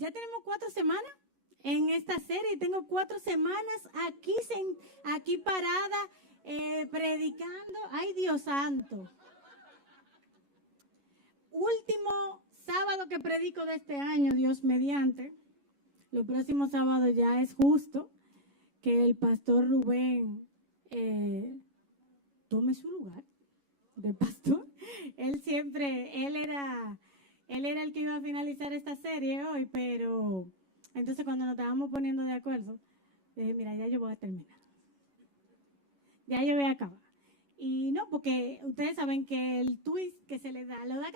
Ya tenemos 4 semanas en esta serie. Tengo 4 semanas aquí parada, predicando. ¡Ay, Dios santo! Último sábado que predico de este año, Dios mediante. Los próximos sábados ya es justo que el pastor Rubén tome su lugar de pastor. Él era el que iba a finalizar esta serie hoy, pero entonces cuando nos estábamos poniendo de acuerdo, dije, mira, ya yo voy a terminar. Ya yo voy a acabar. Y no, porque ustedes saben que el twist que se le da, lo da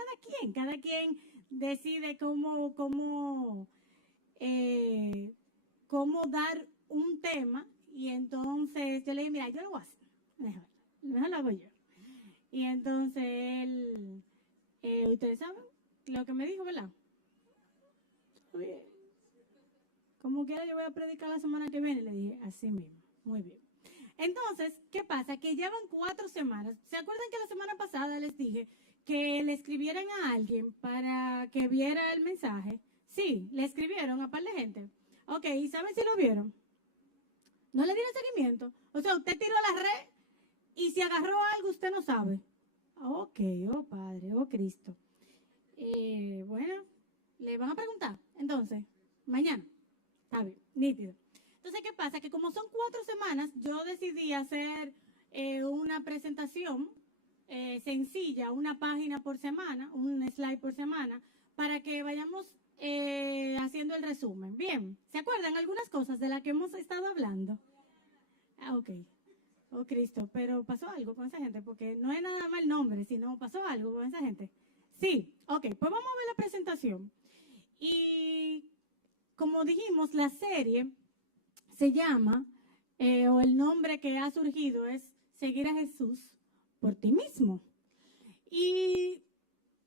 cada quien decide cómo dar un tema, y entonces yo le dije, mira, yo lo voy a hacer, mejor lo hago yo. Y entonces ustedes saben lo que me dijo, ¿verdad? Bien. Como quiera yo voy a predicar la semana que viene, le dije, así mismo, muy bien. Entonces, ¿qué pasa? Que llevan 4 semanas. ¿Se acuerdan que la semana pasada les dije que le escribieran a alguien para que viera el mensaje? Sí, le escribieron a un par de gente. Ok, ¿y saben si lo vieron? ¿No le dieron seguimiento? O sea, usted tiró a la red y si agarró algo usted no sabe. Ok, oh Padre, oh Cristo. Bueno, le van a preguntar. Entonces, mañana. Está bien, nítido. Entonces, ¿qué pasa? Que como son 4 semanas, yo decidí hacer una presentación sencilla, una página por semana, un slide por semana, para que vayamos haciendo el resumen. Bien, ¿se acuerdan algunas cosas de las que hemos estado hablando? Ah, ok. Oh, Cristo, pero pasó algo con esa gente, porque no es nada más el nombre, sino pasó algo con esa gente. Sí, ok, pues vamos a ver la presentación. Y como dijimos, la serie se llama, o el nombre que ha surgido es Seguir a Jesús por ti mismo. Y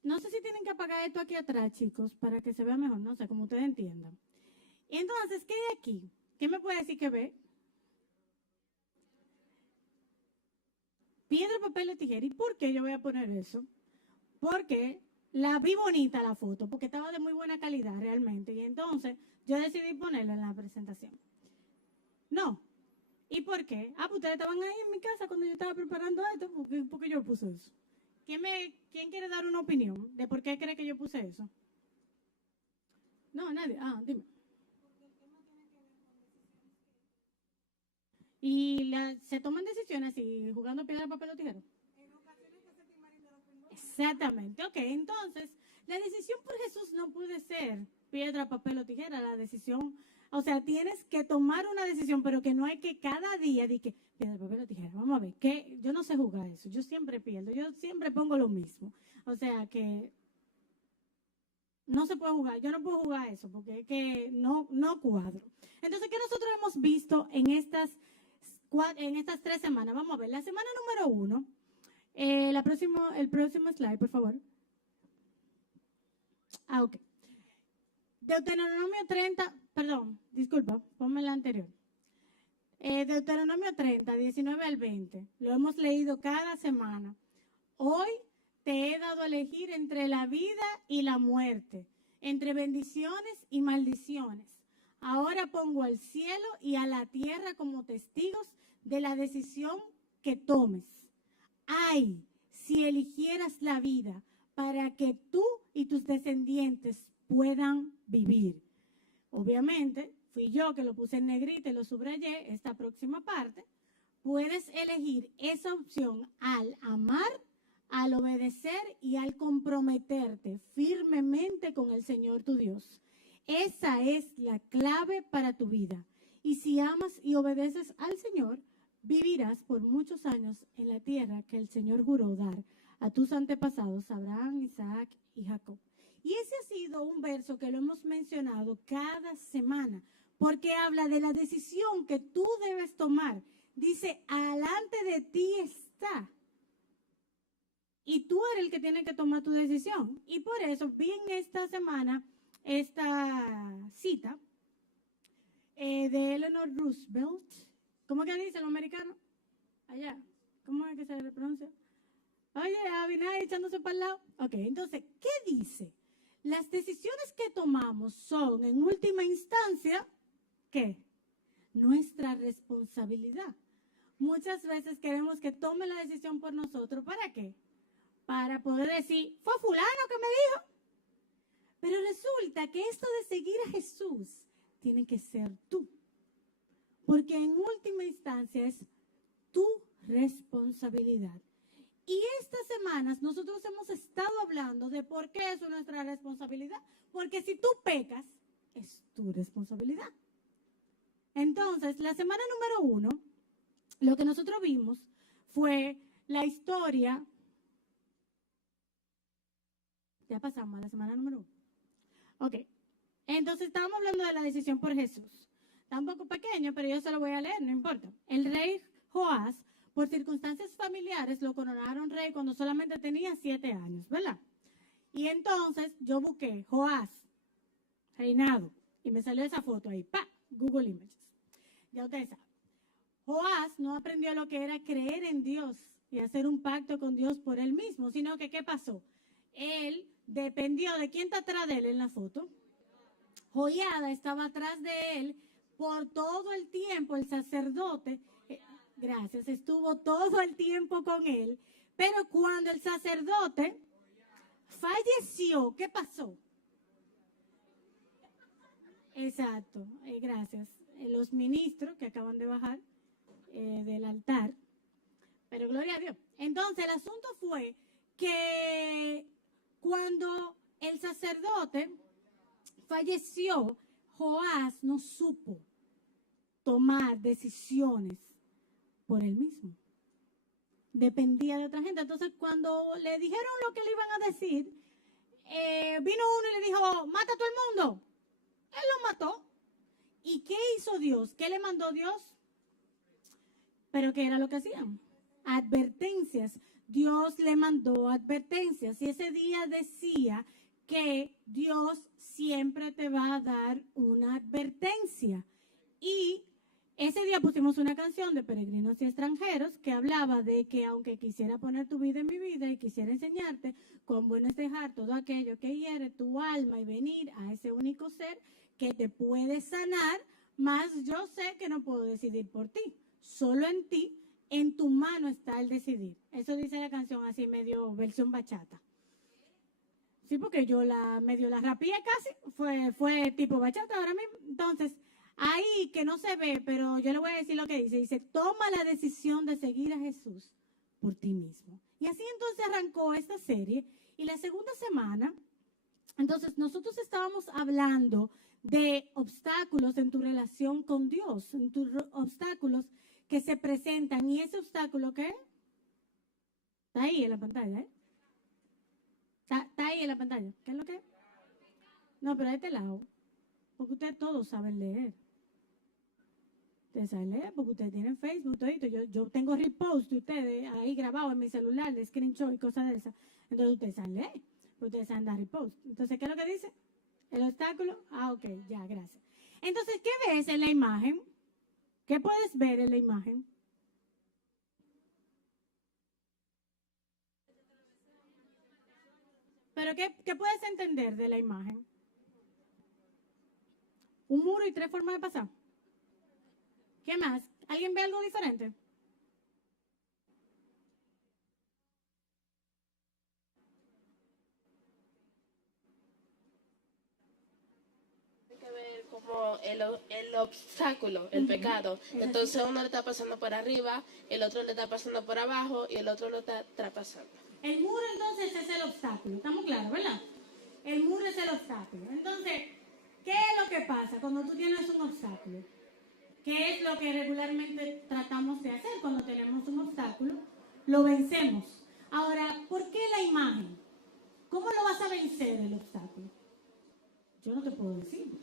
no sé si tienen que apagar esto aquí atrás, chicos, para que se vea mejor, no sé, como ustedes entiendan. Y entonces, ¿qué hay aquí? ¿Qué me puede decir que ve? Piedra, papel o tijera. ¿Y por qué yo voy a poner eso? Porque la vi bonita la foto, porque estaba de muy buena calidad realmente. Y entonces yo decidí ponerla en la presentación. No. ¿Y por qué? Ah, pues ustedes estaban ahí en mi casa cuando yo estaba preparando esto, porque yo puse eso. ¿Quién quiere dar una opinión de por qué cree que yo puse eso? No, nadie. Ah, dime. Y se toman decisiones y jugando piedra, papel o tijera. Exactamente. Ok, entonces, la decisión por Jesús no puede ser piedra, papel o tijera. La decisión, o sea, tienes que tomar una decisión, pero que no hay que cada día de que piedra, papel o tijera. Vamos a ver, que yo no sé jugar eso. Yo siempre pierdo. Yo siempre pongo lo mismo. O sea, que no se puede jugar. Yo no puedo jugar eso porque es que no cuadro. Entonces, ¿qué nosotros hemos visto en estas 3 semanas? Vamos a ver, la semana número 1. El próximo slide, por favor. Ah, ok. Deuteronomio 30, perdón, disculpa, ponme la anterior. Deuteronomio 30, 19 al 20. Lo hemos leído cada semana. Hoy te he dado a elegir entre la vida y la muerte, entre bendiciones y maldiciones. Ahora pongo al cielo y a la tierra como testigos de la decisión que tomes. Ay, si eligieras la vida para que tú y tus descendientes puedan vivir. Obviamente, fui yo que lo puse en negrita y lo subrayé, esta próxima parte. Puedes elegir esa opción al amar, al obedecer y al comprometerte firmemente con el Señor tu Dios. Esa es la clave para tu vida. Y si amas y obedeces al Señor, vivirás por muchos años en la tierra que el Señor juró dar a tus antepasados, Abraham, Isaac y Jacob. Y ese ha sido un verso que lo hemos mencionado cada semana, porque habla de la decisión que tú debes tomar. Dice, alante de ti está. Y tú eres el que tiene que tomar tu decisión. Y por eso vi en esta semana esta cita de Eleanor Roosevelt. ¿Cómo que dice los americanos? Allá. ¿Cómo es que se le pronuncia? Oye, Abinay echándose para el lado. Ok, entonces, ¿qué dice? las decisiones que tomamos son, en última instancia, ¿qué? Nuestra responsabilidad. Muchas veces queremos que tome la decisión por nosotros. ¿Para qué? Para poder decir, fue fulano que me dijo. Pero resulta que esto de seguir a Jesús tiene que ser tú. Porque en última instancia es tu responsabilidad. Y estas semanas nosotros hemos estado hablando de por qué es nuestra responsabilidad. Porque si tú pecas, es tu responsabilidad. Entonces, la semana número 1, lo que nosotros vimos fue la historia. Ya pasamos a la semana número 1. Ok. Entonces, estábamos hablando de la decisión por Jesús. Está un poco pequeño, pero yo se lo voy a leer, no importa. El rey Joás, por circunstancias familiares, lo coronaron rey cuando solamente tenía 7 años, ¿verdad? Y entonces yo busqué Joás, reinado, y me salió esa foto ahí, ¡pa! Google Images. Ya ustedes saben. Joás no aprendió lo que era creer en Dios y hacer un pacto con Dios por él mismo, sino que ¿qué pasó? Él dependió de quién está atrás de él en la foto. Joiada estaba atrás de él por todo el tiempo, el sacerdote, gracias, estuvo todo el tiempo con él, pero cuando el sacerdote falleció, ¿qué pasó? Exacto, gracias. Los ministros que acaban de bajar del altar, pero gloria a Dios. Entonces el asunto fue que cuando el sacerdote falleció, Joás no supo tomar decisiones por él mismo. Dependía de otra gente. Entonces, cuando le dijeron lo que le iban a decir, vino uno y le dijo, mata a todo el mundo. Él lo mató. ¿Y qué hizo Dios? ¿Qué le mandó Dios? ¿Pero qué era lo que hacían? Advertencias. Dios le mandó advertencias. Y ese día decía que Dios siempre te va a dar una advertencia. Y ese día pusimos una canción de Peregrinos y Extranjeros que hablaba de que aunque quisiera poner tu vida en mi vida y quisiera enseñarte, cuán bueno es dejar todo aquello que hiere tu alma y venir a ese único ser que te puede sanar, más yo sé que no puedo decidir por ti. Solo en ti, en tu mano está el decidir. Eso dice la canción así medio versión bachata. Sí, porque yo medio la rapié casi, fue tipo bachata ahora mismo. Entonces, ahí que no se ve, pero yo le voy a decir lo que dice. Dice, toma la decisión de seguir a Jesús por ti mismo. Y así entonces arrancó esta serie. Y la segunda semana, entonces nosotros estábamos hablando de obstáculos en tu relación con Dios, en tus obstáculos que se presentan. ¿Y ese obstáculo qué? Está ahí en la pantalla, ¿eh? Está ahí en la pantalla. ¿Qué es lo que? No, pero a este lado. Porque ustedes todos saben leer. Ustedes saben leer porque ustedes tienen Facebook, todito. Yo tengo repost de ustedes ahí grabados en mi celular, de screenshot y cosas de esas. Entonces ustedes saben leer. Ustedes saben dar repost. Entonces, ¿qué es lo que dice? ¿El obstáculo? Ah, ok, ya, gracias. Entonces, ¿qué ves en la imagen? ¿Qué puedes ver en la imagen? ¿Pero qué puedes entender de la imagen? Un muro y 3 formas de pasar. ¿Qué más? ¿Alguien ve algo diferente? Tiene que ver como el obstáculo, el pecado. Entonces uno le está pasando por arriba, el otro le está pasando por abajo y el otro lo está traspasando. El muro entonces es el obstáculo, estamos claros, ¿verdad? El muro es el obstáculo. Entonces, ¿qué es lo que pasa cuando tú tienes un obstáculo? ¿Qué es lo que regularmente tratamos de hacer cuando tenemos un obstáculo? Lo vencemos. Ahora, ¿por qué la imagen? ¿Cómo lo vas a vencer el obstáculo? Yo no te puedo decir.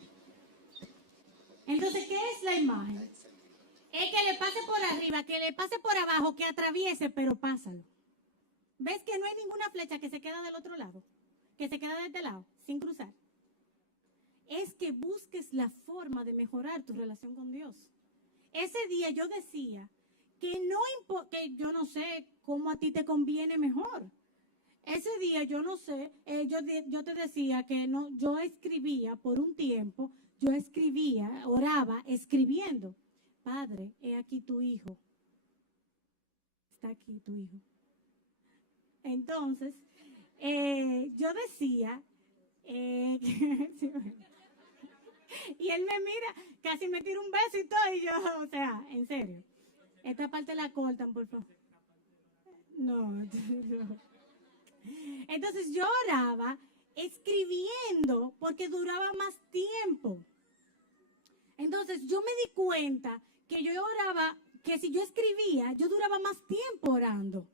Entonces, ¿qué es la imagen? Es que le pase por arriba, que le pase por abajo, que atraviese, pero pásalo. ¿Ves que no hay ninguna flecha que se queda del otro lado? Que se queda de este lado, sin cruzar. Es que busques la forma de mejorar tu relación con Dios. Ese día yo decía que no que yo no sé cómo a ti te conviene mejor. ese día yo no sé, yo te decía que no, yo escribía por un tiempo, yo escribía, oraba escribiendo. Padre, he aquí tu hijo. Está aquí tu hijo. Entonces, yo decía, sí, y él me mira, casi me tira un beso y todo, y yo, o sea, en serio. Esta parte la cortan, por favor. No, no. Entonces yo oraba escribiendo porque duraba más tiempo. Entonces yo me di cuenta que yo oraba, que si yo escribía, yo duraba más tiempo orando.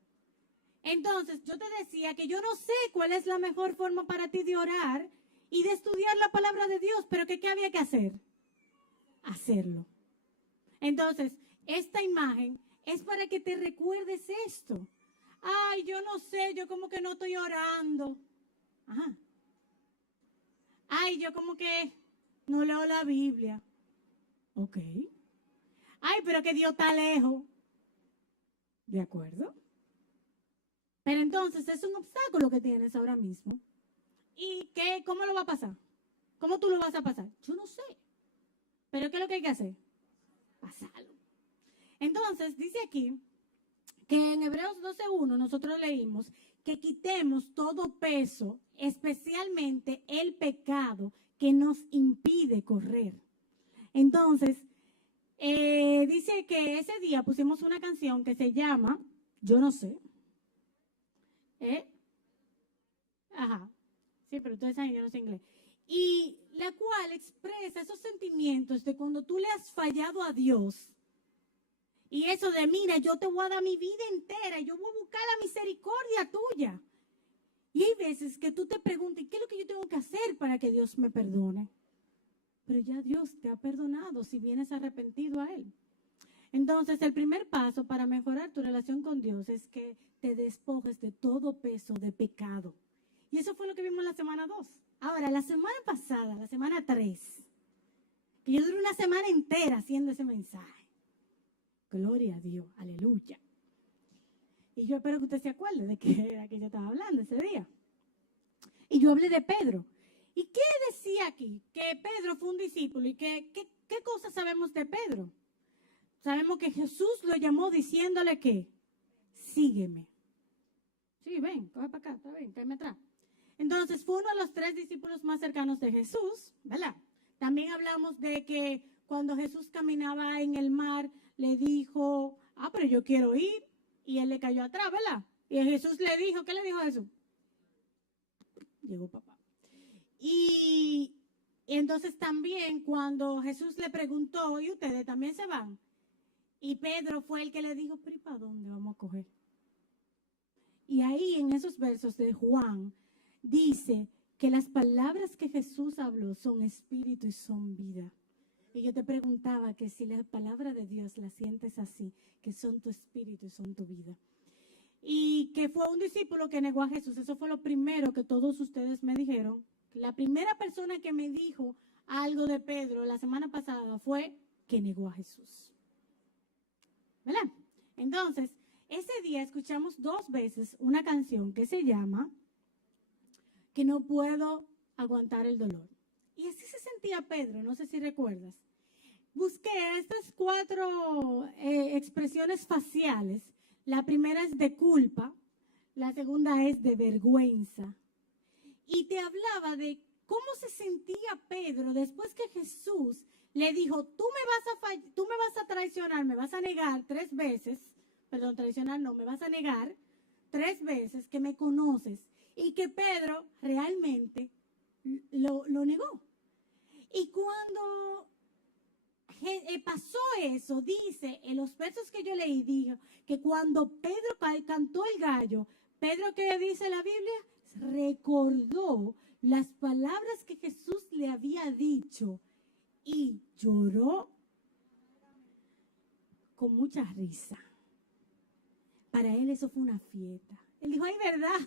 Entonces yo te decía que yo no sé cuál es la mejor forma para ti de orar y de estudiar la palabra de Dios, pero que ¿qué había que hacer? Hacerlo. Entonces, esta imagen es para que te recuerdes esto. Ay, yo no sé, yo como que no estoy orando. Ajá. Ay, yo como que no leo la Biblia. Ok. Ay, pero que Dios está lejos. ¿De acuerdo? Pero entonces es un obstáculo que tienes ahora mismo. ¿Y qué? ¿Cómo lo va a pasar? ¿Cómo tú lo vas a pasar? Yo no sé. Pero ¿qué es lo que hay que hacer? Pasarlo. Entonces, dice aquí que en Hebreos 12:1 nosotros leímos que quitemos todo peso, especialmente el pecado que nos impide correr. Entonces, dice que ese día pusimos una canción que se llama Yo no sé. Ajá. Sí, pero ustedes saben, yo no sé inglés. Y la cual expresa esos sentimientos de cuando tú le has fallado a Dios. Y eso de, mira, yo te voy a dar mi vida entera, yo voy a buscar la misericordia tuya. Y hay veces que tú te preguntas, ¿qué es lo que yo tengo que hacer para que Dios me perdone? Pero ya Dios te ha perdonado si vienes arrepentido a Él. Entonces, el primer paso para mejorar tu relación con Dios es que te despojes de todo peso de pecado. Y eso fue lo que vimos la semana 2. Ahora, la semana pasada, la semana 3, que yo duré una semana entera haciendo ese mensaje. Gloria a Dios, aleluya. Y yo espero que usted se acuerde de qué era que yo estaba hablando ese día. Y yo hablé de Pedro. ¿Y qué decía aquí? Que Pedro fue un discípulo. ¿Y qué cosas sabemos de Pedro? Sabemos que Jesús lo llamó diciéndole que sígueme. Sí, ven, coge para acá, está bien, cállame atrás. Entonces fue uno de los 3 discípulos más cercanos de Jesús, ¿verdad? También hablamos de que cuando Jesús caminaba en el mar, le dijo, pero yo quiero ir. Y él le cayó atrás, ¿verdad? Y Jesús le dijo, ¿qué le dijo a Jesús? Llegó papá. Y entonces también cuando Jesús le preguntó, ¿y ustedes también se van? Y Pedro fue el que le dijo, ¿pero y para dónde vamos a coger? Y ahí en esos versos de Juan dice que las palabras que Jesús habló son espíritu y son vida. Y yo te preguntaba que si la palabra de Dios la sientes así, que son tu espíritu y son tu vida. Y que fue un discípulo que negó a Jesús. Eso fue lo primero que todos ustedes me dijeron. La primera persona que me dijo algo de Pedro la semana pasada fue que negó a Jesús. ¿Verdad? Entonces, ese día escuchamos 2 veces una canción que se llama Que no puedo aguantar el dolor. Y así se sentía Pedro, no sé si recuerdas. Busqué estas 4 expresiones faciales. La primera es de culpa, la segunda es de vergüenza. Y te hablaba de cómo se sentía Pedro después que Jesús le dijo, tú me vas a traicionar, me vas a negar 3 veces, perdón, traicionar no, me vas a negar 3 veces que me conoces. Y que Pedro realmente lo negó. Y cuando pasó eso, dice en los versos que yo leí, dijo que cuando Pedro cantó el gallo, Pedro, ¿qué dice la Biblia? Recordó las palabras que Jesús le había dicho y lloró con mucha risa. Para él eso fue una fiesta. Él dijo, ay, ¿verdad?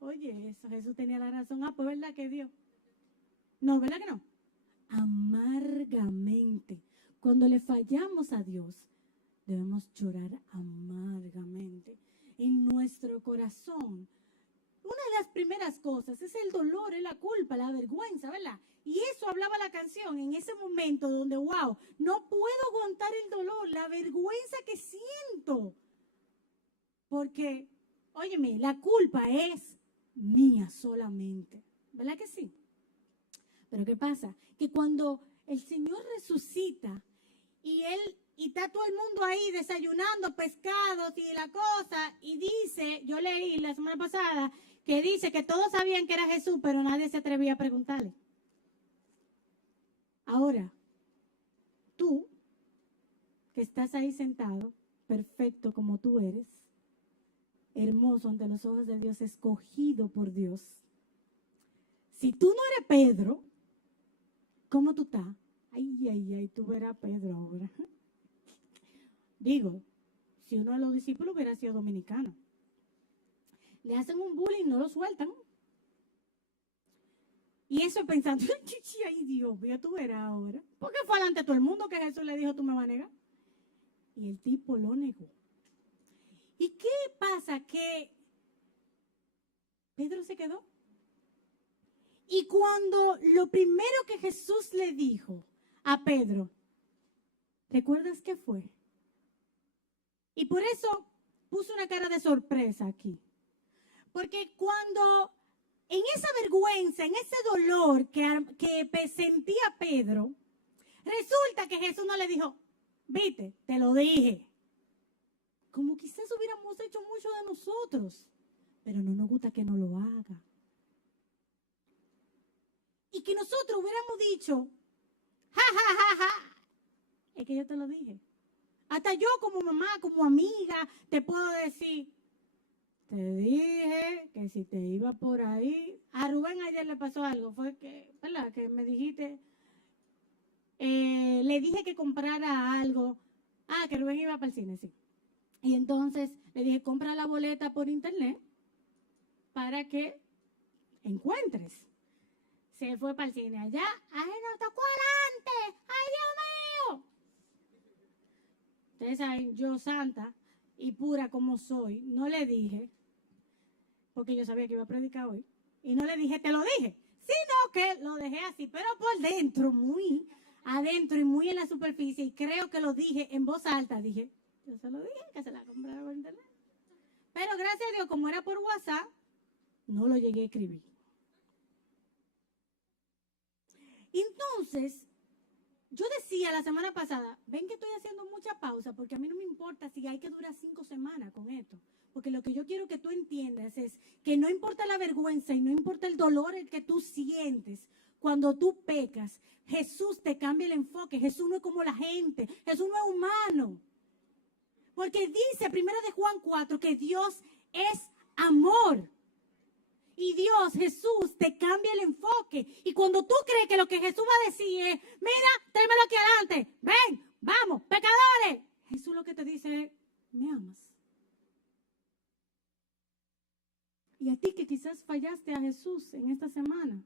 Oye, eso, Jesús tenía la razón. Pues ¿verdad que Dios? No, ¿verdad que no? Amargamente. Cuando le fallamos a Dios, debemos llorar amargamente. En nuestro corazón una de las primeras cosas es el dolor, es la culpa, la vergüenza, ¿verdad? Y eso hablaba la canción en ese momento donde, wow, no puedo aguantar el dolor, la vergüenza que siento. Porque, óyeme, la culpa es mía solamente, ¿verdad que sí? Pero ¿qué pasa? Que cuando el Señor resucita y está todo el mundo ahí desayunando pescados y la cosa, y dice, yo leí la semana pasada, que dice que todos sabían que era Jesús, pero nadie se atrevía a preguntarle. Ahora, tú, que estás ahí sentado, perfecto como tú eres, hermoso ante los ojos de Dios, escogido por Dios. Si tú no eres Pedro, ¿cómo tú estás? Ay, tú verás Pedro ahora. Digo, si uno de los discípulos hubiera sido dominicano, le hacen un bullying, no lo sueltan. Y eso pensando, ay Dios mío, tú verás ahora. Porque fue delante de todo el mundo que Jesús le dijo, tú me vas a negar. Y el tipo lo negó. ¿Y qué pasa? Que Pedro se quedó. Y cuando lo primero que Jesús le dijo a Pedro, ¿recuerdas qué fue? Y por eso puso una cara de sorpresa aquí. Porque cuando en esa vergüenza, en ese dolor que sentía Pedro, resulta que Jesús no le dijo, viste, te lo dije. Como quizás hubiéramos hecho mucho de nosotros, pero no nos gusta que no lo haga. Y que nosotros hubiéramos dicho, ja, es que yo te lo dije. Hasta yo como mamá, como amiga, te puedo decir, te dije que si te iba por ahí. A Rubén ayer le pasó algo, fue que, ¿verdad? Que me dijiste, le dije que comprara algo. Que Rubén iba para el cine, sí. Y entonces le dije, compra la boleta por internet para que encuentres. Se fue para el cine allá, ¡ay, nos tocó adelante! ¡Ay, Dios mío! Ustedes saben, yo santa y pura como soy, no le dije, porque yo sabía que iba a predicar hoy, y no le dije, te lo dije, sino que lo dejé así, pero por dentro, muy adentro y muy en la superficie, y creo que lo dije en voz alta, dije, yo se lo dije, que se la comprara por internet. Pero gracias a Dios, como era por WhatsApp, no lo llegué a escribir. Entonces, yo decía la semana pasada, ven que estoy haciendo mucha pausa porque a mí no me importa si hay que durar 5 semanas con esto. Porque lo que yo quiero que tú entiendas es que no importa la vergüenza y no importa el dolor que tú sientes cuando tú pecas, Jesús te cambia el enfoque. Jesús no es como la gente, Jesús no es humano. Porque dice 1 de Juan 4 que Dios es amor. Y Dios, Jesús, te cambia el enfoque. Y cuando tú crees que lo que Jesús va a decir es, mira, tráemelo aquí adelante, ven, vamos, pecadores. Jesús lo que te dice es, me amas. Y a ti que quizás fallaste a Jesús en esta semana,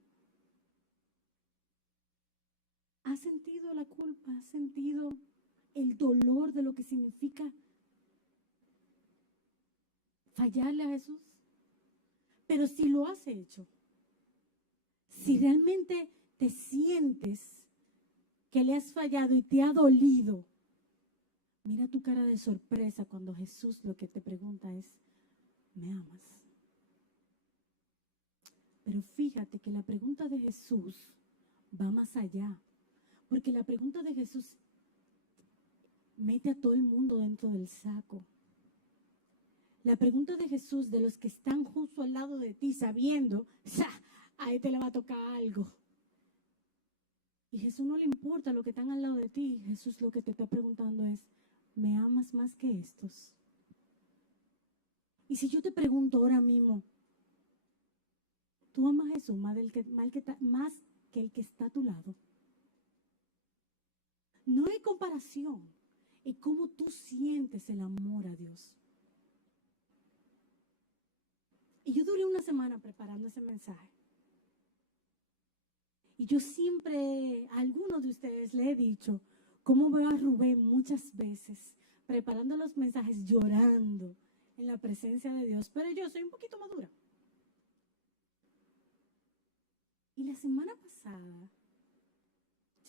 ¿has sentido la culpa? ¿Has sentido el dolor de lo que significa fallarle a Jesús? Pero si lo has hecho, si realmente te sientes que le has fallado y te ha dolido, mira tu cara de sorpresa cuando Jesús lo que te pregunta es, ¿me amas? Pero fíjate que la pregunta de Jesús va más allá, porque la pregunta de Jesús mete a todo el mundo dentro del saco. La pregunta de Jesús, de los que están justo al lado de ti, sabiendo, a este le va a tocar algo. Y Jesús no le importa lo que están al lado de ti. Jesús lo que te está preguntando es, ¿me amas más que estos? Y si yo te pregunto ahora mismo, ¿tú amas a Jesús más que el que está a tu lado? No hay comparación en cómo tú sientes el amor a Dios. Y yo duré una semana preparando ese mensaje. Y yo siempre, a algunos de ustedes le he dicho cómo veo a Rubén muchas veces preparando los mensajes, llorando en la presencia de Dios. Pero yo soy un poquito madura. Y la semana pasada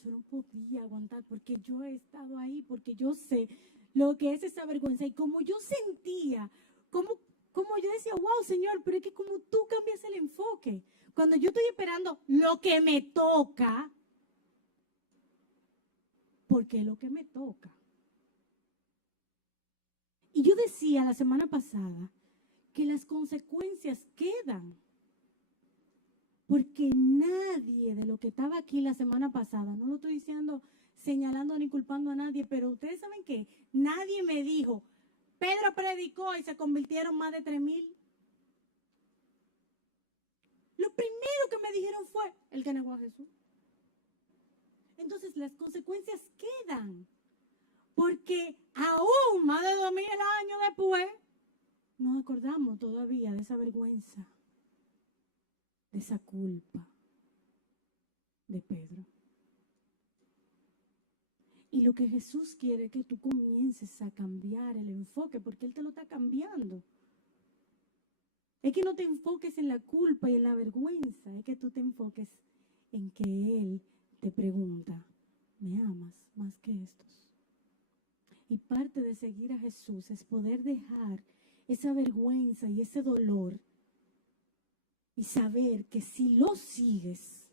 yo no podía aguantar porque yo he estado ahí, porque yo sé lo que es esa vergüenza. Y como yo sentía, como yo decía, wow, Señor, pero es que como tú cambias el enfoque. Cuando yo estoy esperando lo que me toca, porque es lo que me toca. Y yo decía la semana pasada que las consecuencias quedan. Porque nadie de lo que estaba aquí la semana pasada, no lo estoy diciendo señalando ni culpando a nadie, pero ustedes saben que nadie me dijo, Pedro predicó y se convirtieron más de 3,000. Lo primero que me dijeron fue el que negó a Jesús. Entonces las consecuencias quedan. Porque aún más de 2,000 años después, nos acordamos todavía de esa vergüenza, de esa culpa de Pedro. Y lo que Jesús quiere es que tú comiences a cambiar el enfoque, porque Él te lo está cambiando. Es que no te enfoques en la culpa y en la vergüenza, es que tú te enfoques en que Él te pregunta, ¿me amas más que estos? Y parte de seguir a Jesús es poder dejar esa vergüenza y ese dolor y saber que si lo sigues,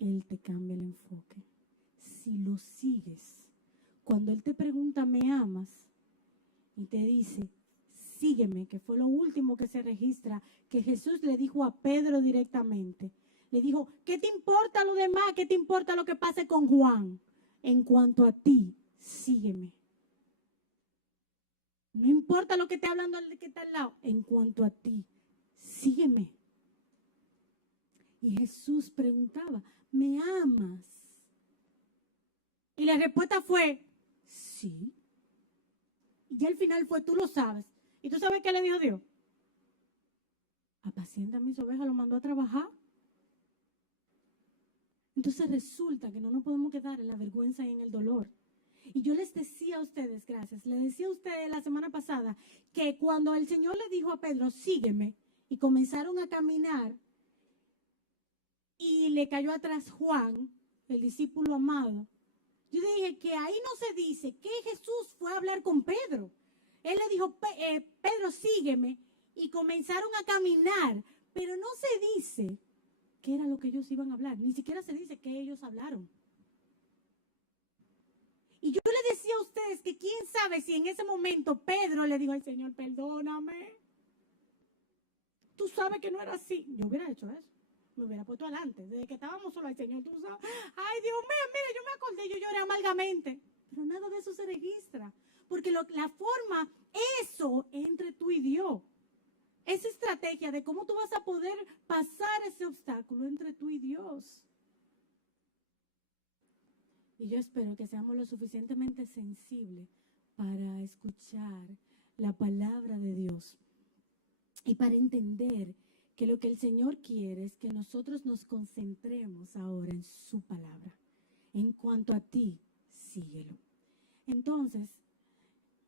Él te cambia el enfoque. Si lo sigues, cuando Él te pregunta, ¿me amas? Y te dice, sígueme, que fue lo último que se registra, que Jesús le dijo a Pedro directamente. Le dijo, ¿qué te importa lo demás? ¿Qué te importa lo que pase con Juan? En cuanto a ti, sígueme. No importa lo que esté hablando el que está al lado. En cuanto a ti, sígueme. Y Jesús preguntaba, ¿me amas? Y la respuesta fue, sí. Y al final fue, tú lo sabes. ¿Y tú sabes qué le dijo Dios? Apacienta mis ovejas, lo mandó a trabajar. Entonces resulta que no nos podemos quedar en la vergüenza y en el dolor. Y yo les decía a ustedes, gracias, les decía a ustedes la semana pasada que cuando el Señor le dijo a Pedro, sígueme, y comenzaron a caminar, y le cayó atrás Juan, el discípulo amado, yo dije que ahí no se dice que Jesús fue a hablar con Pedro. Él le dijo, Pedro, sígueme, y comenzaron a caminar, pero no se dice qué era lo que ellos iban a hablar, ni siquiera se dice que ellos hablaron. Y yo le decía a ustedes que quién sabe si en ese momento Pedro le dijo, ay Señor, perdóname. Tú sabes que no era así. Yo hubiera hecho eso. Me hubiera puesto adelante. Desde que estábamos solos, ay Señor, tú sabes. Ay Dios mío, mira, yo me acordé, yo lloré amargamente. Pero nada de eso se registra. Porque la forma, eso entre tú y Dios. Esa estrategia de cómo tú vas a poder pasar ese obstáculo entre tú y Dios. Y yo espero que seamos lo suficientemente sensibles para escuchar la palabra de Dios y para entender que lo que el Señor quiere es que nosotros nos concentremos ahora en su palabra. En cuanto a ti, síguelo. Entonces,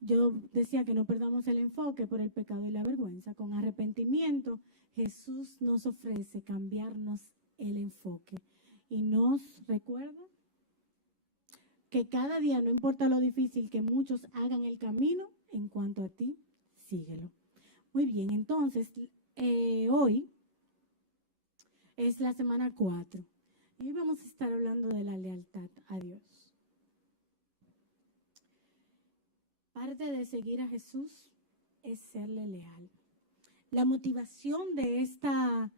yo decía que no perdamos el enfoque por el pecado y la vergüenza. Con arrepentimiento, Jesús nos ofrece cambiarnos el enfoque y nos recuerda que cada día, no importa lo difícil que muchos hagan el camino, en cuanto a ti, síguelo. Muy bien, entonces, hoy es la semana 4 y hoy vamos a estar hablando de la lealtad a Dios. Parte de seguir a Jesús es serle leal. La motivación de esta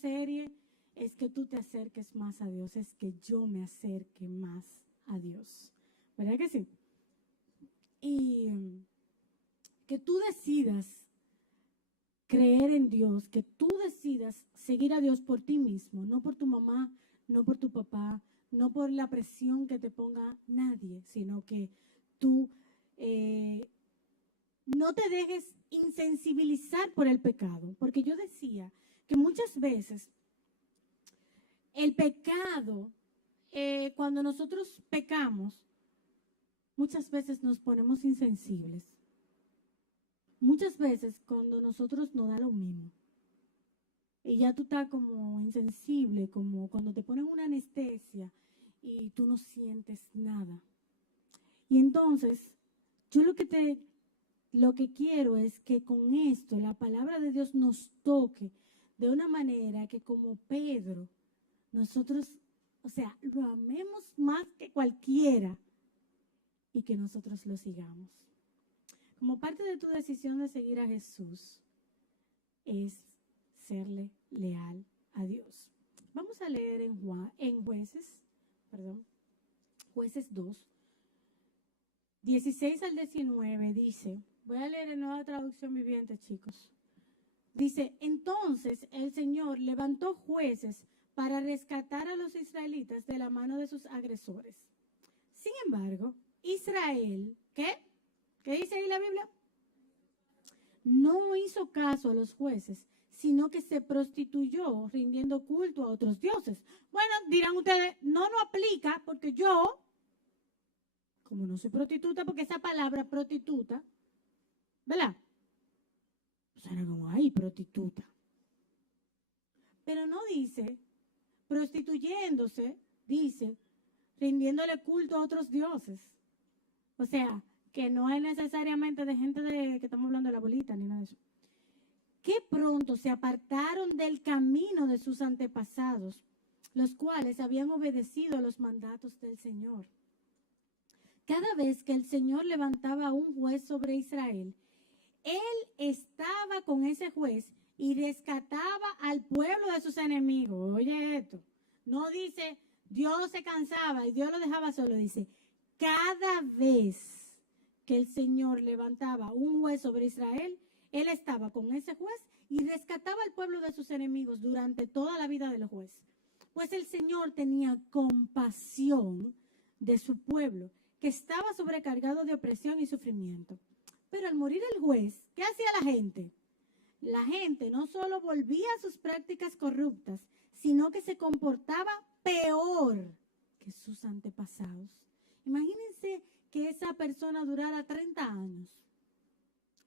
serie es que tú te acerques más a Dios, es que yo me acerque más a Dios. ¿Verdad que sí? Y que tú decidas creer en Dios, que tú decidas seguir a Dios por ti mismo, no por tu mamá, no por tu papá, no por la presión que te ponga nadie, sino que tú no te dejes insensibilizar por el pecado. Porque yo decía que muchas veces el pecado, cuando nosotros pecamos, muchas veces nos ponemos insensibles. muchas veces cuando nosotros nos da lo mismo, y ya tú estás como insensible, como cuando te ponen una anestesia y tú no sientes nada. Y entonces, yo lo que quiero es que con esto la palabra de Dios nos toque de una manera que como Pedro, nosotros, o sea, lo amemos más que cualquiera y que nosotros lo sigamos. Como parte de tu decisión de seguir a Jesús es serle leal a Dios. Vamos a leer en Jueces 2, 16 al 19 dice, voy a leer en Nueva Traducción Viviente, chicos. Dice, entonces el Señor levantó jueces para rescatar a los israelitas de la mano de sus agresores. Sin embargo, Israel, ¿qué? ¿Qué dice ahí la Biblia? No hizo caso a los jueces, sino que se prostituyó rindiendo culto a otros dioses. Bueno, dirán ustedes, no aplica porque yo, como no soy prostituta, porque esa palabra prostituta, ¿verdad? Suena como, ay, prostituta. Pero no dice prostituyéndose, dice rindiéndole culto a otros dioses. O sea, que no es necesariamente de gente que estamos hablando de la bolita ni nada de eso. Que pronto se apartaron del camino de sus antepasados, los cuales habían obedecido los mandatos del Señor. Cada vez que el Señor levantaba a un juez sobre Israel, Él estaba con ese juez y rescataba al pueblo de sus enemigos. Oye esto, no dice Dios se cansaba y Dios lo dejaba solo, dice cada vez que el Señor levantaba un juez sobre Israel, Él estaba con ese juez y rescataba al pueblo de sus enemigos durante toda la vida del juez. Pues el Señor tenía compasión de su pueblo, que estaba sobrecargado de opresión y sufrimiento. Pero al morir el juez, ¿qué hacía la gente? La gente no solo volvía a sus prácticas corruptas, sino que se comportaba peor que sus antepasados. Imagínense que esa persona durara 30 años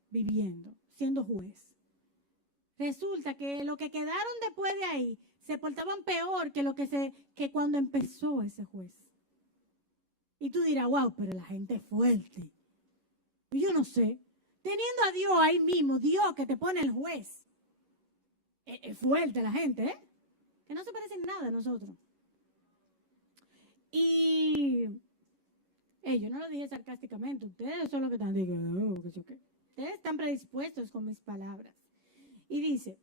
viviendo, siendo juez. Resulta que lo que quedaron después de ahí se portaban peor que cuando empezó ese juez. Y tú dirás, wow, pero la gente es fuerte. Y yo no sé, teniendo a Dios ahí mismo, Dios que te pone el juez, es fuerte la gente, ¿eh? Que no se parecen nada a nosotros. Y yo no lo dije sarcásticamente, ustedes son los que están diciendo, ustedes están predispuestos con mis palabras. Y dice,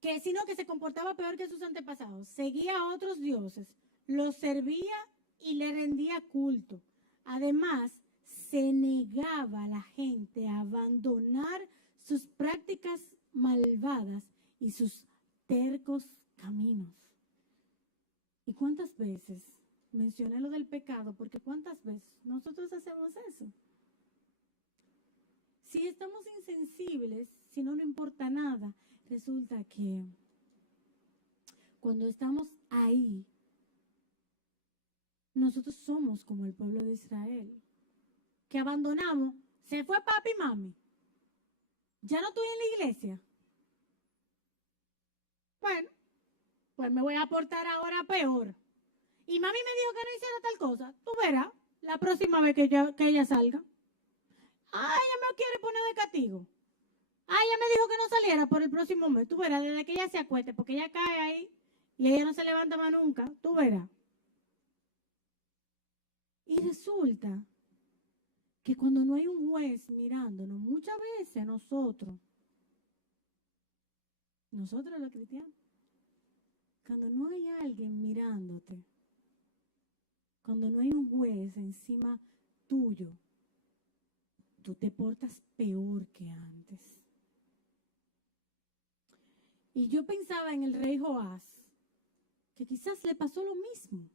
que sino que se comportaba peor que sus antepasados, seguía a otros dioses, los servía y le rendía culto. Además, se negaba a la gente a abandonar sus prácticas malvadas y sus tercos caminos. ¿Y cuántas veces mencioné lo del pecado? Porque cuántas veces nosotros hacemos eso. Si estamos insensibles, si no importa nada, resulta que cuando estamos ahí, nosotros somos como el pueblo de Israel, que abandonamos, se fue papi y mami, ya no estoy en la iglesia. Bueno, pues me voy a portar ahora peor. Y mami me dijo que no hiciera tal cosa. Tú verás la próxima vez que ella salga. Ella me quiere poner de castigo. Ella me dijo que no saliera por el próximo mes. Tú verás, desde que ella se acueste, porque ella cae ahí y ella no se levanta más nunca. Tú verás. Y resulta que cuando no hay un juez mirándonos, muchas veces nosotros los cristianos, cuando no hay alguien mirándote, cuando no hay un juez encima tuyo, tú te portas peor que antes. Y yo pensaba en el rey Joás, que quizás le pasó lo mismo,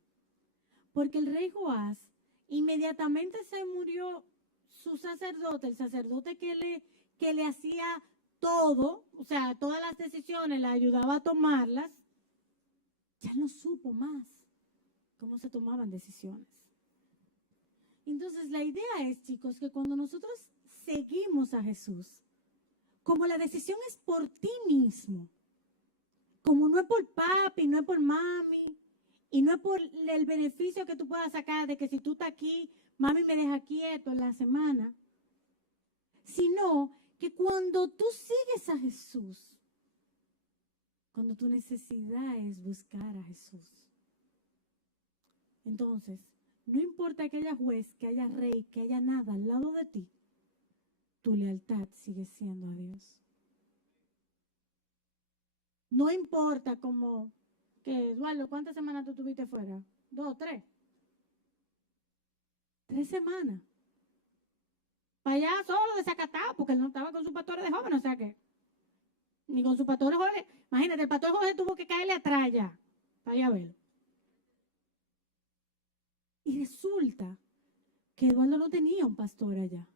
porque el rey Joás inmediatamente se murió su sacerdote, el sacerdote que le hacía todo, o sea, todas las decisiones, le ayudaba a tomarlas, ya no supo más cómo se tomaban decisiones. Entonces la idea es, chicos, que cuando nosotros seguimos a Jesús, como la decisión es por ti mismo, como no es por papi, no es por mami, y no es por el beneficio que tú puedas sacar de que si tú estás aquí, mami me deja quieto en la semana, sino que cuando tú sigues a Jesús, cuando tu necesidad es buscar a Jesús, entonces, no importa que haya juez, que haya rey, que haya nada al lado de ti, tu lealtad sigue siendo a Dios. No importa como que, Eduardo, ¿cuántas semanas tú tuviste fuera? 2, 3. 3 semanas. Para allá solo desacatado, porque él no estaba con sus pastores de jóvenes, o sea que, ni con sus pastores jóvenes. Imagínate, el pastor joven tuvo que caerle atrás ya, para allá verlo. Y resulta que Eduardo no tenía un pastor allá.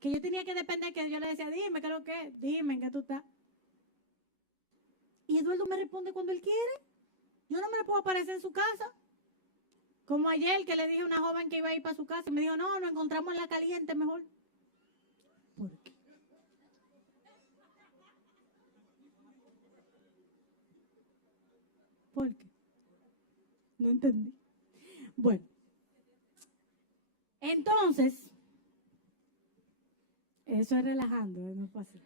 Que yo tenía que depender, que yo le decía, dime qué es lo que es, dime en qué tú estás. Y Eduardo me responde cuando él quiere. Yo no me le puedo aparecer en su casa. Como ayer que le dije a una joven que iba a ir para su casa y me dijo, no, nos encontramos en la caliente mejor. ¿Por qué? ¿Por qué? No entendí. Bueno, entonces, eso es relajando, no es fácil.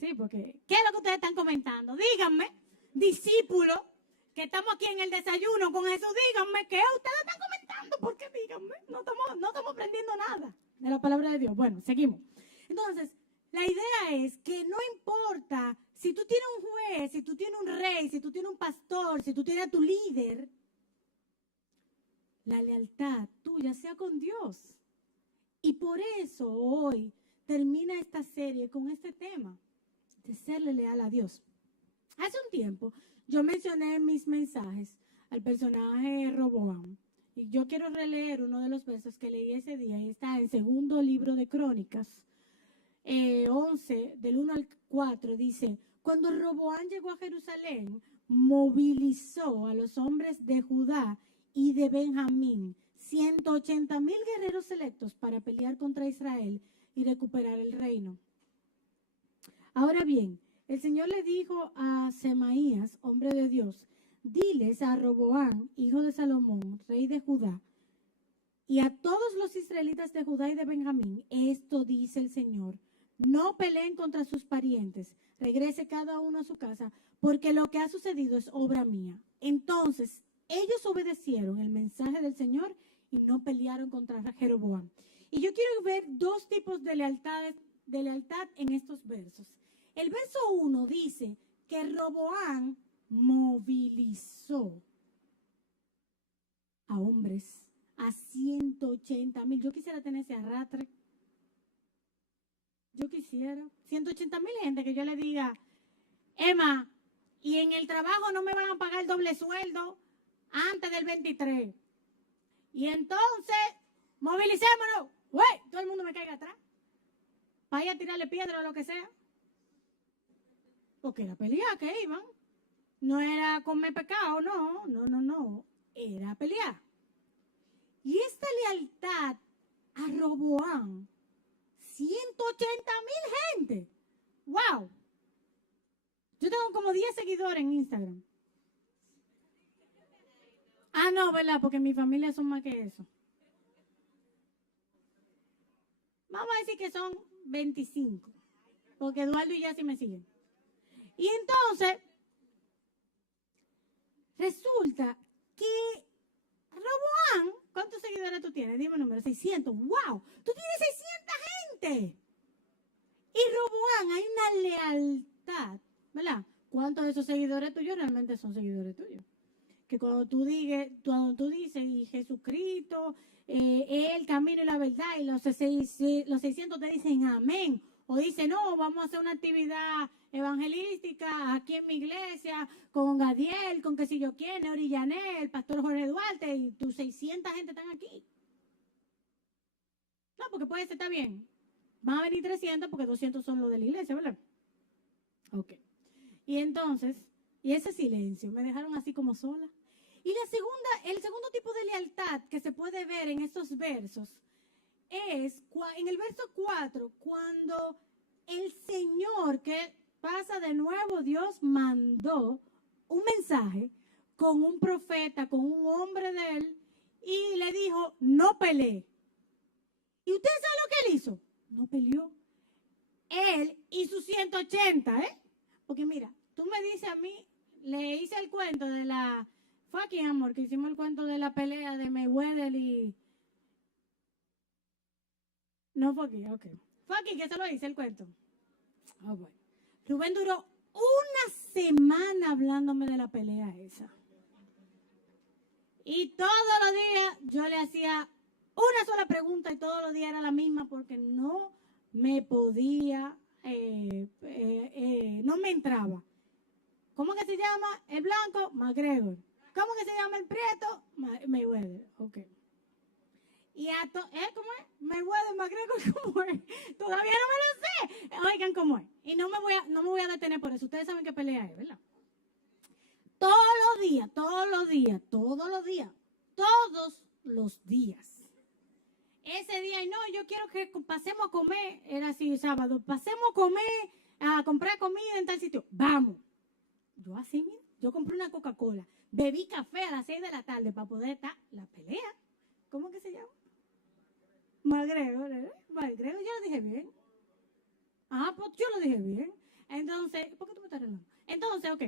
Sí, porque, ¿qué es lo que ustedes están comentando? Díganme, discípulos, que estamos aquí en el desayuno con Jesús, díganme, ¿qué ustedes están comentando? Porque díganme, no estamos aprendiendo nada de la palabra de Dios. Bueno, seguimos. Entonces, la idea es que no importa si tú tienes un juez, si tú tienes un rey, si tú tienes un pastor, si tú tienes a tu líder, la lealtad tuya sea con Dios. Y por eso hoy termina esta serie con este tema de serle leal a Dios. Hace un tiempo yo mencioné en mis mensajes al personaje Roboam. Y yo quiero releer uno de los versos que leí ese día y está en segundo libro de Crónicas, 11, del 1 al 4, dice, cuando Roboam llegó a Jerusalén, movilizó a los hombres de Judá y de Benjamín, 180,000 guerreros selectos para pelear contra Israel y recuperar el reino. Ahora bien, el Señor le dijo a Semaías, hombre de Dios, diles a Roboam, hijo de Salomón, rey de Judá, y a todos los israelitas de Judá y de Benjamín, esto dice el Señor, no peleen contra sus parientes, regrese cada uno a su casa, porque lo que ha sucedido es obra mía. Entonces, ellos obedecieron el mensaje del Señor y no pelearon contra Jeroboam. Y yo quiero ver dos tipos de lealtad en estos versos. El verso 1 dice que Roboam movilizó a hombres, a 180,000. Yo quisiera tener ese arrastre. Yo quisiera 180,000 gente que yo le diga, Emma, y en el trabajo no me van a pagar el doble sueldo antes del 23. Y entonces, movilicémonos. Güey, todo el mundo me caiga atrás. Para ir a tirarle piedra o lo que sea. Porque era pelear que iban. No era comer pecado, no. Era pelear. Y esta lealtad a Roboam, 180,000 gente. ¡Wow! Yo tengo como 10 seguidores en Instagram. Ah, no, ¿verdad? Porque mi familia son más que eso. Vamos a decir que son 25. Porque Eduardo y Jessy me siguen. Y entonces, resulta que Roboam, ¿cuántos seguidores tú tienes? Dime el número, 600. ¡Wow! Tú tienes 600 gente. Y Roboam, hay una lealtad, ¿verdad? ¿Cuántos de esos seguidores tuyos realmente son seguidores tuyos? Que cuando tú dices, y Jesucristo, el camino y la verdad, y los 600 te dicen amén, o dicen, no, vamos a hacer una actividad evangelística aquí en mi iglesia, con Gadiel, con que si yo quién, Orillané, el pastor Jorge Duarte, y tus 600 gente están aquí. No, porque puede ser, está bien. Van a venir 300 porque 200 son los de la iglesia, ¿verdad? Ok. Y entonces, y ese silencio, me dejaron así como sola. Y el segundo tipo de lealtad que se puede ver en estos versos es en el verso 4, cuando el Señor, que pasa de nuevo, Dios mandó un mensaje con un profeta, con un hombre de él, y le dijo, no pelee. ¿Y usted sabe lo que él hizo? No peleó. Él y sus 180, ¿eh? Porque mira, tú me dices a mí, le hice el cuento de la... Fue aquí, amor, que hicimos el cuento de la pelea de Mayweather y... No fue aquí, ok. Fue aquí que se lo hice el cuento. Oh, bueno. Rubén duró una semana hablándome de la pelea esa. Y todos los días yo le hacía una sola pregunta y todos los días era la misma porque no me podía, no me entraba. ¿Cómo que se llama el blanco? McGregor. ¿Cómo que se llama el prieto? Mayweather. Ok. Y ¿cómo es? Mayweather, McGregor, ¿cómo es? Todavía no me lo sé. Oigan cómo es. Y no me voy a detener por eso. Ustedes saben qué pelea es, ¿verdad? Todos los días. Ese día, y no, yo quiero que pasemos a comer, era así sábado, pasemos a comer, a comprar comida en tal sitio. Vamos. Yo así, mira, yo compré una Coca-Cola, bebí café a las 6 de la tarde para poder estar la pelea. ¿Cómo que se llama? McGregor, ¿eh? McGregor, yo lo dije bien. Ah, pues yo lo dije bien. Entonces, ¿por qué tú me estás hablando? Entonces, ok.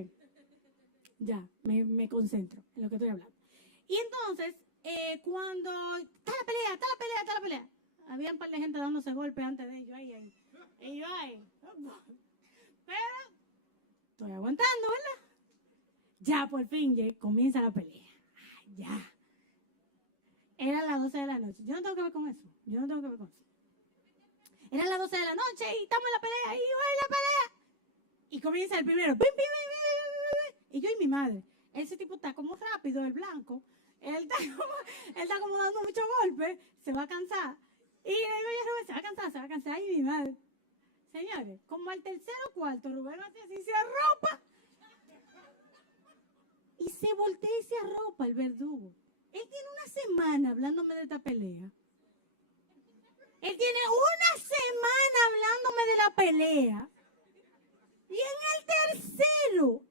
Ya, me concentro en lo que estoy hablando. Y entonces, cuando está la pelea. Había un par de gente dándose golpes antes de ellos, ahí. Y yo ahí. Pero estoy aguantando, ¿verdad? Ya, por fin, comienza la pelea. Ay, ya. Era las 12 de la noche. Yo no tengo que ver con eso. Era las 12 de la noche y estamos en la pelea. Y yo en la pelea. Y comienza el primero. ¡Pim, pim, pim, pim! Y yo y mi madre. Ese tipo está como rápido, el blanco. Él está como dando muchos golpes. Se va a cansar. Y le digo yo a Rubén, se va a cansar. Y mi madre. Señores, como al tercero o cuarto, Rubén hace así, se arropa. Y se voltea y se arropa el verdugo. Él tiene una semana hablándome de esta pelea. Él tiene una semana hablándome de la pelea. Y en el tercero,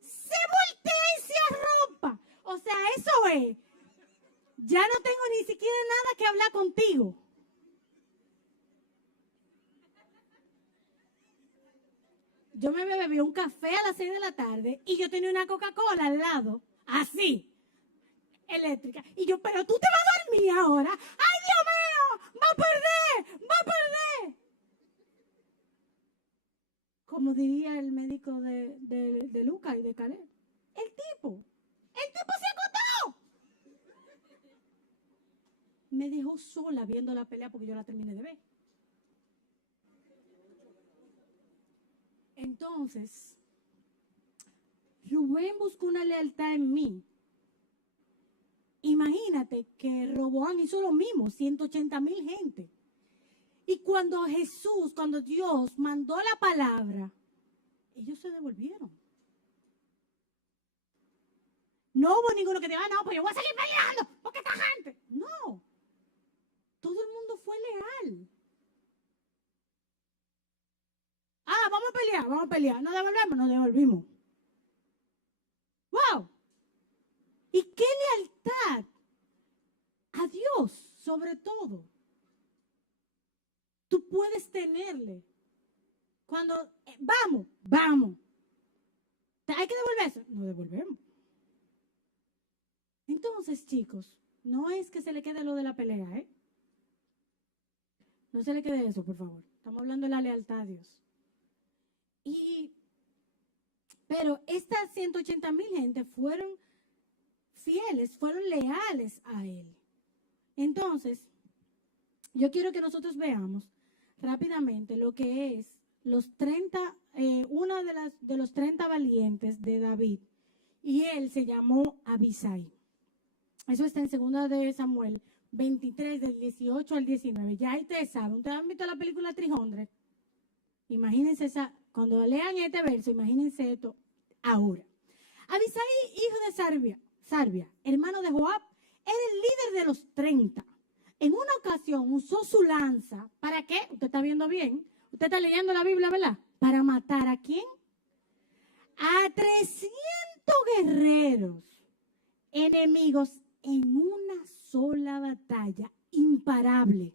se voltea y se arropa. O sea, eso es. Ya no tengo ni siquiera nada que hablar contigo. Yo me bebí un café a las 6 de la tarde y yo tenía una Coca-Cola al lado, así, eléctrica. Y yo, pero tú te vas a dormir ahora. ¡Ay, Dios mío! ¡Va a perder! Como diría el médico de Lucas y de Caleb. El tipo se acostó. Me dejó sola viendo la pelea porque yo la terminé de ver. Entonces, Rubén buscó una lealtad en mí. Imagínate que Roboam hizo lo mismo, 180,000 gente. Y cuando Dios mandó la palabra, ellos se devolvieron. No hubo ninguno que diga, no, pues yo voy a seguir peleando, porque esta gente. No, todo el mundo fue leal. Vamos a pelear. Nos devolvimos. ¡Wow! ¿Y qué lealtad? A Dios, sobre todo. Tú puedes tenerle. Cuando, vamos. ¿Hay que devolverse? Nos devolvemos. Entonces, chicos, no es que se le quede lo de la pelea, ¿eh? No se le quede eso, por favor. Estamos hablando de la lealtad a Dios. Pero estas 180,000 gente fueron fieles, fueron leales a Él. Entonces, yo quiero que nosotros veamos rápidamente lo que es los 30, una de los 30 valientes de David. Y él se llamó Abisai. Eso está en 2 de Samuel 23, del 18 al 19. Ya ustedes saben, ustedes han visto la película 300. Imagínense cuando lean este verso, imagínense esto ahora. Abisai, hijo de Sarbia, hermano de Joab, era el líder de los 30. en una ocasión usó su lanza. ¿Para qué? Usted está viendo bien. Usted está leyendo la Biblia, ¿verdad? ¿Para matar a quién? A 300 guerreros enemigos en una sola batalla, imparable.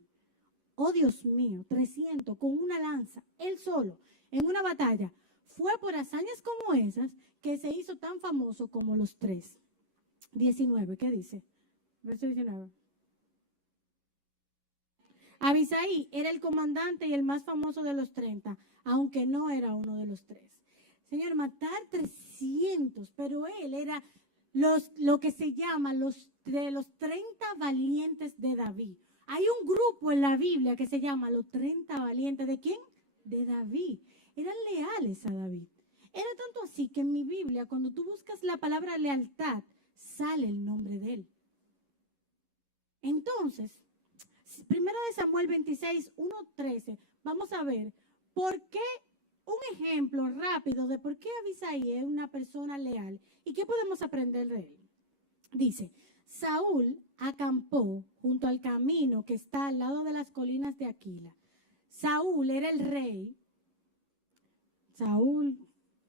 Oh, Dios mío, 300 con una lanza, él solo, en una batalla. Fue por hazañas como esas que se hizo tan famoso como los 3. 19, ¿qué dice? Verso 19. Abisai era el comandante y el más famoso de los 30, aunque no era uno de los 3. Señor, matar 300, pero él era lo que se llama de los 30 valientes de David. Hay un grupo en la Biblia que se llama los 30 valientes. ¿De quién? De David. Eran leales a David. Era tanto así que en mi Biblia, cuando tú buscas la palabra lealtad, sale el nombre de él. Entonces, 1 Samuel 26, 1-13, vamos a ver por qué, un ejemplo rápido de por qué Abisai es una persona leal y qué podemos aprender de él. Dice, Saúl acampó junto al camino que está al lado de las colinas de Aquila. Saúl era el rey. Saúl,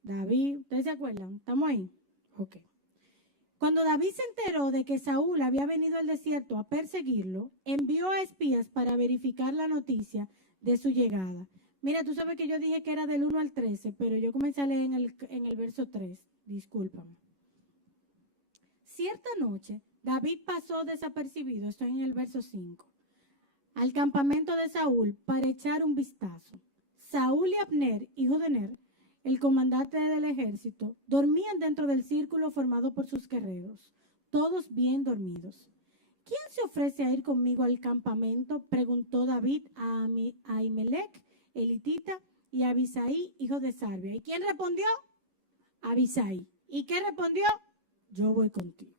David, ¿ustedes se acuerdan? ¿Estamos ahí? Ok. Cuando David se enteró de que Saúl había venido al desierto a perseguirlo, envió a espías para verificar la noticia de su llegada. Mira, tú sabes que yo dije que era del 1 al 13, pero yo comencé a leer en el verso 3. Discúlpame. Cierta noche, David pasó desapercibido, estoy en el verso 5, al campamento de Saúl para echar un vistazo. Saúl y Abner, hijo de Ner, el comandante del ejército, dormían dentro del círculo formado por sus guerreros, todos bien dormidos. ¿Quién se ofrece a ir conmigo al campamento?, preguntó David a Ahimelech, elitita, y a Abisai, hijo de Sarbia. ¿Y quién respondió? Abisai. ¿Y qué respondió? Yo voy contigo.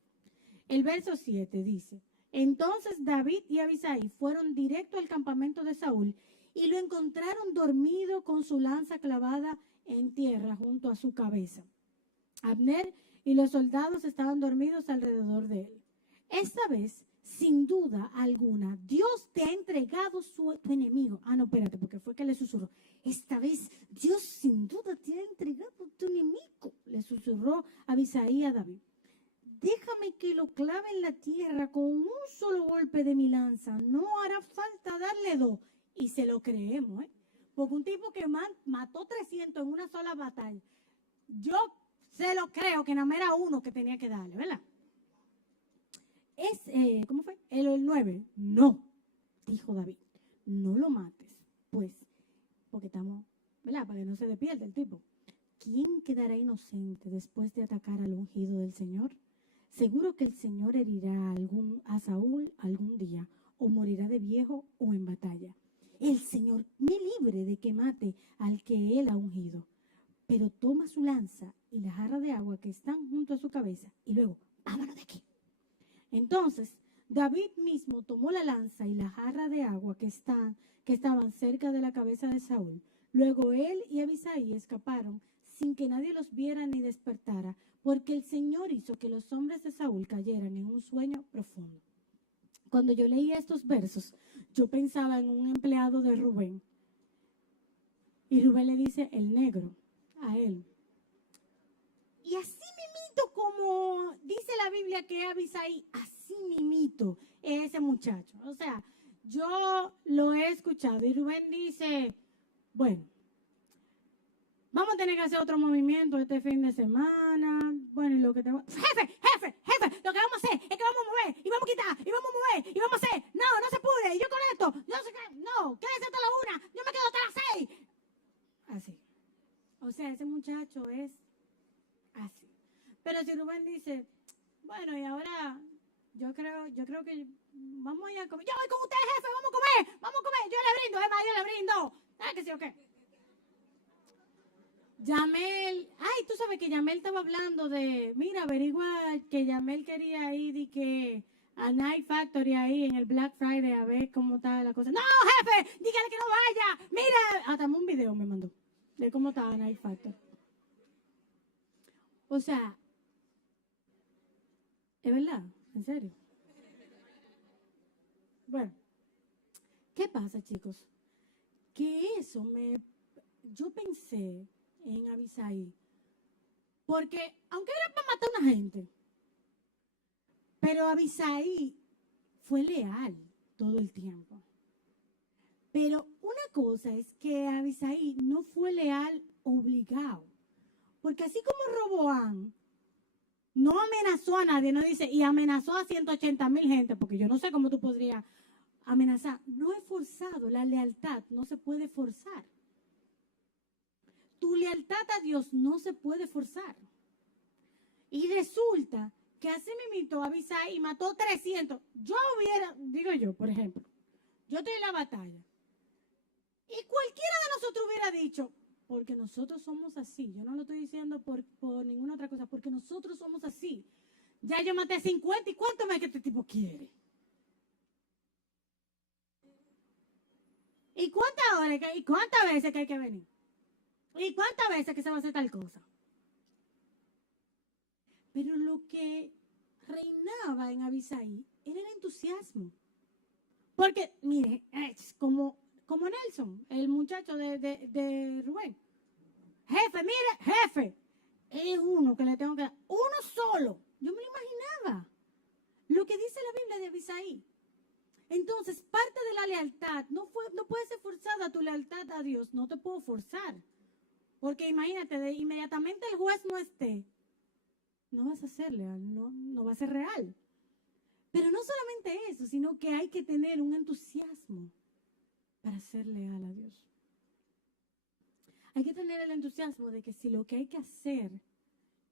El verso 7 dice, entonces David y Abisai fueron directo al campamento de Saúl y lo encontraron dormido con su lanza clavada en tierra junto a su cabeza. Abner y los soldados estaban dormidos alrededor de él. Esta vez, sin duda alguna, Dios te ha entregado tu enemigo. Ah, no, espérate, porque fue que le susurró. Esta vez, Dios sin duda te ha entregado tu enemigo, le susurró Abisai a David. Déjame que lo clave en la tierra con un solo golpe de mi lanza. No hará falta darle 2. Y se lo creemos, ¿eh? Porque un tipo que mató 300 en una sola batalla, yo se lo creo que nada más era uno que tenía que darle, ¿verdad? ¿Cómo fue? El 9. No, dijo David, no lo mates, pues, porque estamos, ¿verdad? Para que no se despierta el tipo. ¿Quién quedará inocente después de atacar al ungido del Señor? Seguro que el Señor herirá a Saúl algún día, o morirá de viejo o en batalla. El Señor me libre de que mate al que él ha ungido. Pero toma su lanza y la jarra de agua que están junto a su cabeza y luego, vámonos de aquí. Entonces, David mismo tomó la lanza y la jarra de agua que estaban cerca de la cabeza de Saúl. Luego él y Abisai escaparon sin que nadie los viera ni despertara, porque el Señor hizo que los hombres de Saúl cayeran en un sueño profundo. Cuando yo leía estos versos, yo pensaba en un empleado de Rubén. Y Rubén le dice el negro a él. Y así mimito, como dice la Biblia que Abisai, así mimito es ese muchacho. O sea, yo lo he escuchado y Rubén dice, bueno, vamos a tener que hacer otro movimiento este fin de semana. Bueno, y lo que tengo... Jefe, lo que vamos a hacer es que vamos a mover, y vamos a quitar, y vamos a mover, y vamos a hacer. No se pude, y yo con esto, no, quédese hasta la 1, yo me quedo hasta las 6. Así. O sea, ese muchacho es así. Pero si Rubén dice, bueno, y ahora yo creo que vamos a ir a comer. Yo voy con usted, jefe, vamos a comer, yo le brindo, yo le brindo. ¿Sabes que sí o qué? Yamel, tú sabes que Yamel estaba hablando de, mira, averigua que Yamel quería ir y que a Night Factory ahí en el Black Friday a ver cómo está la cosa. No, jefe, dígale que no vaya. Mira, hasta un video me mandó de cómo estaba Night Factory. O sea, es verdad, en serio. Bueno, ¿Qué pasa, chicos? Que yo pensé en Abisai, porque aunque era para matar a una gente, pero Abisai fue leal todo el tiempo. Pero una cosa es que Abisai no fue leal obligado, porque así como Roboam no amenazó a nadie, no dice, y amenazó a 180,000 gente, porque yo no sé cómo tú podrías amenazar. No es forzado, la lealtad no se puede forzar. Tu lealtad a Dios no se puede forzar. Y resulta que así mismo Abisai y mató 300. Digo yo, por ejemplo, yo estoy en la batalla. Y cualquiera de nosotros hubiera dicho, porque nosotros somos así. Yo no lo estoy diciendo por ninguna otra cosa, porque nosotros somos así. Ya yo maté 50 y ¿cuánto más que este tipo quiere? ¿Y cuántas veces que hay que venir? ¿Y cuántas veces que se va a hacer tal cosa? Pero lo que reinaba en Abisai era el entusiasmo. Porque, mire, es como Nelson, el muchacho de Rubén. Jefe, mire, jefe. Es uno que le tengo que dar. Uno solo. Yo me lo imaginaba. Lo que dice la Biblia de Abisai. Entonces, parte de la lealtad no puede ser forzada tu lealtad a Dios. No te puedo forzar. Porque imagínate, inmediatamente el juez no esté, no vas a ser leal, no va a ser real. Pero no solamente eso, sino que hay que tener un entusiasmo para ser leal a Dios. Hay que tener el entusiasmo de que si lo que hay que hacer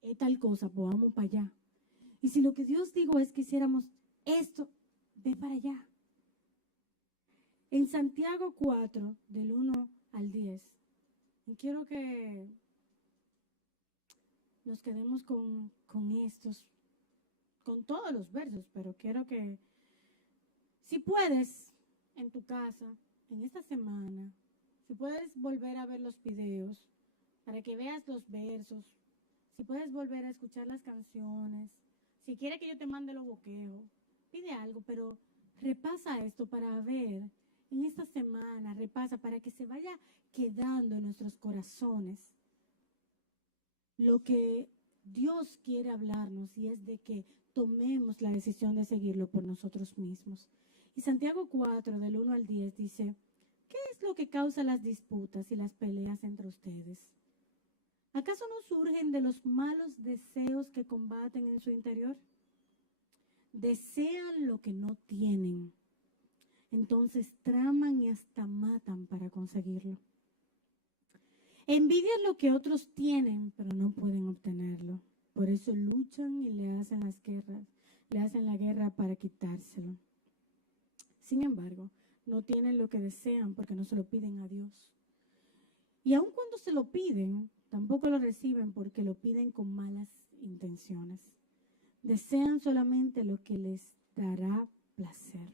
es tal cosa, pues vamos para allá. Y si lo que Dios dijo es que hiciéramos esto, ve para allá. En Santiago 4, del 1 al 10, y quiero que nos quedemos con todos los versos, pero quiero que, si puedes, en tu casa, en esta semana, si puedes volver a ver los videos, para que veas los versos, si puedes volver a escuchar las canciones, si quieres que yo te mande los boqueos, pide algo, pero repasa esto para ver, en esta semana, repasa para que se vaya quedando en nuestros corazones lo que Dios quiere hablarnos, y es de que tomemos la decisión de seguirlo por nosotros mismos. Y Santiago 4, del 1 al 10 dice, ¿qué es lo que causa las disputas y las peleas entre ustedes? ¿Acaso no surgen de los malos deseos que combaten en su interior? Desean lo que no tienen, entonces traman y hasta matan para conseguirlo. Envidian lo que otros tienen, pero no pueden obtenerlo. Por eso luchan y le hacen la guerra para quitárselo. Sin embargo, no tienen lo que desean porque no se lo piden a Dios. Y aun cuando se lo piden, tampoco lo reciben porque lo piden con malas intenciones. Desean solamente lo que les dará placer.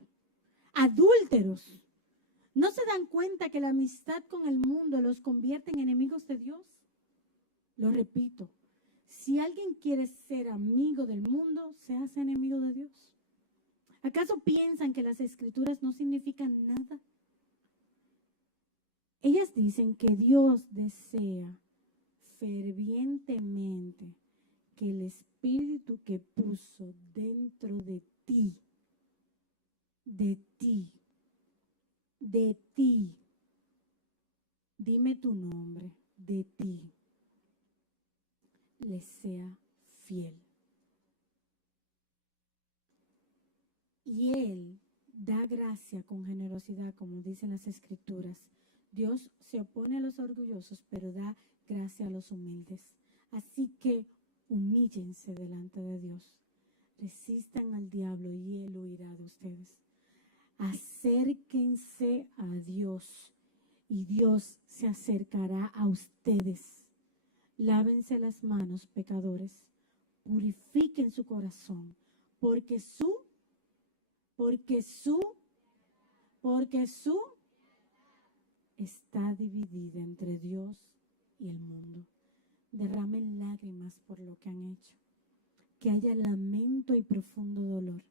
Adúlteros. ¿No se dan cuenta que la amistad con el mundo los convierte en enemigos de Dios? Lo repito, si alguien quiere ser amigo del mundo, se hace enemigo de Dios. ¿Acaso piensan que las escrituras no significan nada? Ellas dicen que Dios desea fervientemente que el espíritu que puso dentro de ti, dime tu nombre, de ti, le sea fiel. Y Él da gracia con generosidad, como dicen las escrituras. Dios se opone a los orgullosos, pero da gracia a los humildes. Así que humíllense delante de Dios. Resistan al diablo y Él huirá de ustedes. Acérquense a Dios y Dios se acercará a ustedes. Lávense las manos, pecadores. Purifiquen su corazón, porque su está dividida entre Dios y el mundo. Derramen lágrimas por lo que han hecho. Que haya lamento y profundo dolor.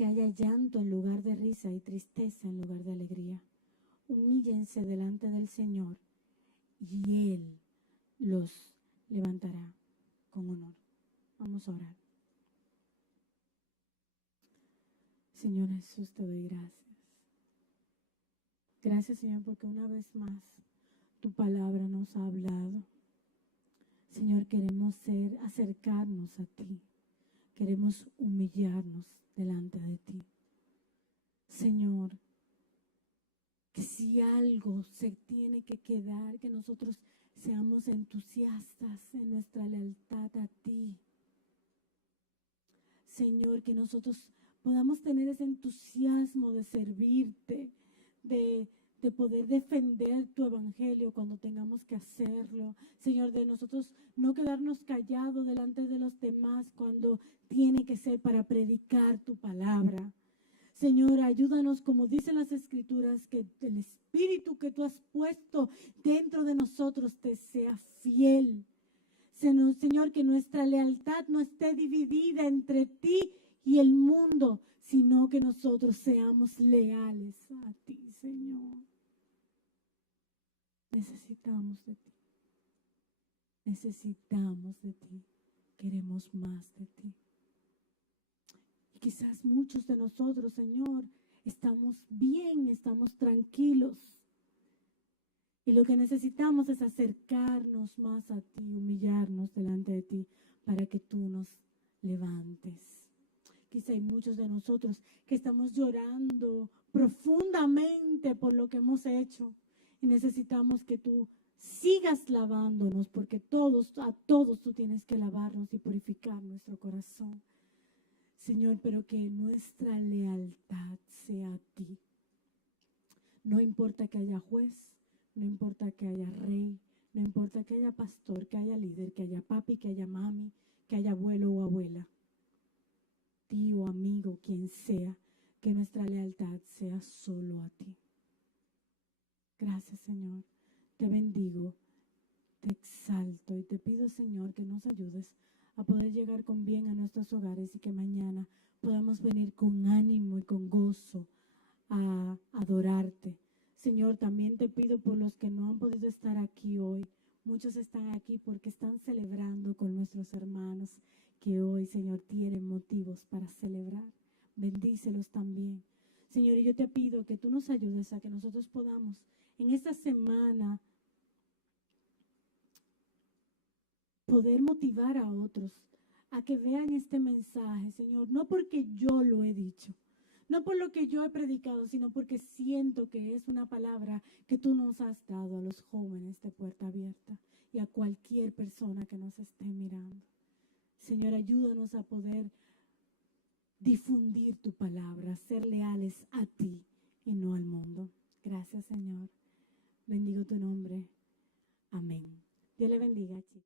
que haya llanto en lugar de risa y tristeza en lugar de alegría. Humíllense delante del Señor y Él los levantará con honor. Vamos a orar. Señor Jesús, te doy gracias. Gracias, Señor, porque una vez más tu palabra nos ha hablado. Señor, queremos acercarnos a ti. Queremos humillarnos delante de ti. Señor, que si algo se tiene que quedar, que nosotros seamos entusiastas en nuestra lealtad a ti. Señor, que nosotros podamos tener ese entusiasmo de servirte, de poder defender tu evangelio cuando tengamos que hacerlo. Señor, de nosotros no quedarnos callados delante de los demás cuando tiene que ser para predicar tu palabra. Señor, ayúdanos, como dicen las Escrituras, que el Espíritu que tú has puesto dentro de nosotros te sea fiel. Señor, que nuestra lealtad no esté dividida entre ti y el mundo, sino que nosotros seamos leales a ti, Señor. Necesitamos de ti. Necesitamos de ti. Queremos más de ti. Y quizás muchos de nosotros, Señor, estamos bien, estamos tranquilos. Y lo que necesitamos es acercarnos más a ti, humillarnos delante de ti, para que tú nos levantes. Quizá hay muchos de nosotros que estamos llorando profundamente por lo que hemos hecho. Y necesitamos que tú sigas lavándonos, porque a todos tú tienes que lavarnos y purificar nuestro corazón. Señor, pero que nuestra lealtad sea a ti. No importa que haya juez, no importa que haya rey, no importa que haya pastor, que haya líder, que haya papi, que haya mami, que haya abuelo o abuela, tío, amigo, quien sea, que nuestra lealtad sea solo a ti. Gracias, Señor. Te bendigo, te exalto y te pido, Señor, que nos ayudes a poder llegar con bien a nuestros hogares y que mañana podamos venir con ánimo y con gozo a adorarte. Señor, también te pido por los que no han podido estar aquí hoy. Muchos están aquí porque están celebrando con nuestros hermanos que hoy, Señor, tienen motivos para celebrar. Bendícelos también. Señor, y yo te pido que tú nos ayudes a que nosotros podamos en esta semana poder motivar a otros a que vean este mensaje, Señor, no porque yo lo he dicho, no por lo que yo he predicado, sino porque siento que es una palabra que tú nos has dado a los jóvenes de Puerta Abierta y a cualquier persona que nos esté mirando. Señor, ayúdanos a poder difundir tu palabra, ser leales a ti y no al mundo. Gracias, Señor. Bendigo tu nombre. Amén. Dios le bendiga, chicos.